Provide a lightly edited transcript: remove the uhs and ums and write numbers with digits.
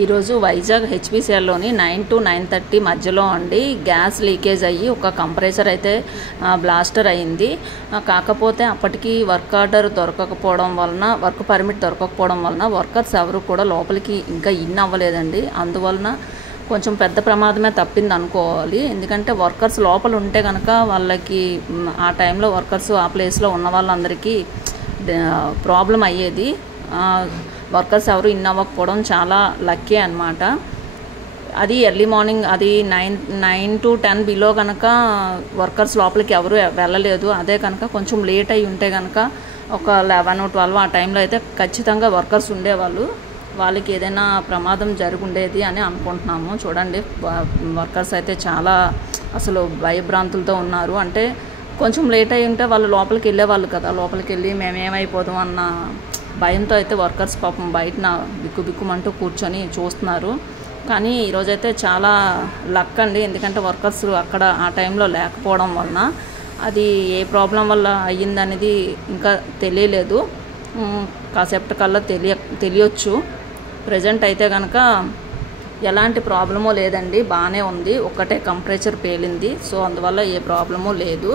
ఈరోజు వైజాగ్ హెచ్పిసిఎల్లోని 9 to 9:30 మధ్యలో అండి గ్యాస్ లీకేజ్ అయ్యి ఒక కంప్రెసర్ అయితే బ్లాస్టర్ అయింది. కాకపోతే అప్పటికి వర్క్ ఆర్డర్ దొరకకపోవడం వలన, వర్క్ పర్మిట్ దొరకకపోవడం వలన వర్కర్స్ ఎవరు కూడా లోపలికి ఇంకా ఇన్ అవ్వలేదండి. అందువలన కొంచెం పెద్ద ప్రమాదమే తప్పింది అనుకోవాలి. ఎందుకంటే వర్కర్స్ లోపల ఉంటే కనుక వాళ్ళకి ఆ టైంలో వర్కర్స్ ఆ ప్లేస్లో ఉన్న వాళ్ళందరికీ ప్రాబ్లం అయ్యేది. వర్కర్స్ ఎవరు ఇన్ అవ్వకపోవడం చాలా లక్కీ అనమాట. అది ఎర్లీ మార్నింగ్, అది 9 to 10 బిలో కనుక వర్కర్స్ లోపలికి ఎవరు వెళ్ళలేదు. అదే కనుక కొంచెం లేట్ అయి ఉంటే కనుక ఒక 11, 12 ఆ టైంలో అయితే ఖచ్చితంగా వర్కర్స్ ఉండేవాళ్ళు. వాళ్ళకి ఏదైనా ప్రమాదం జరుగుండేది అని అనుకుంటున్నాము. చూడండి, వర్కర్స్ అయితే చాలా అసలు భయభ్రాంతులతో ఉన్నారు. అంటే కొంచెం లేట్ అయి ఉంటే వాళ్ళు లోపలికి వెళ్ళేవాళ్ళు కదా, లోపలికి వెళ్ళి మేమేమైపోదాం అన్న భయంతో అయితే వర్కర్స్ పాపం బయటన బిక్కుబిక్కుమంటూ కూర్చొని చూస్తున్నారు. కానీ ఈరోజైతే చాలా లక్ అండి. ఎందుకంటే వర్కర్స్ అక్కడ ఆ టైంలో లేకపోవడం వలన అది ఏ ప్రాబ్లం వల్ల అయ్యిందనేది ఇంకా తెలియలేదు. కాసేపటి కల్లా తెలియచ్చు. ప్రజెంట్ అయితే కనుక ఎలాంటి ప్రాబ్లమో లేదండి, బాగానే ఉంది. ఒక్కటే కంప్రెసర్ పేలింది. సో అందువల్ల ఏ ప్రాబ్లమూ లేదు.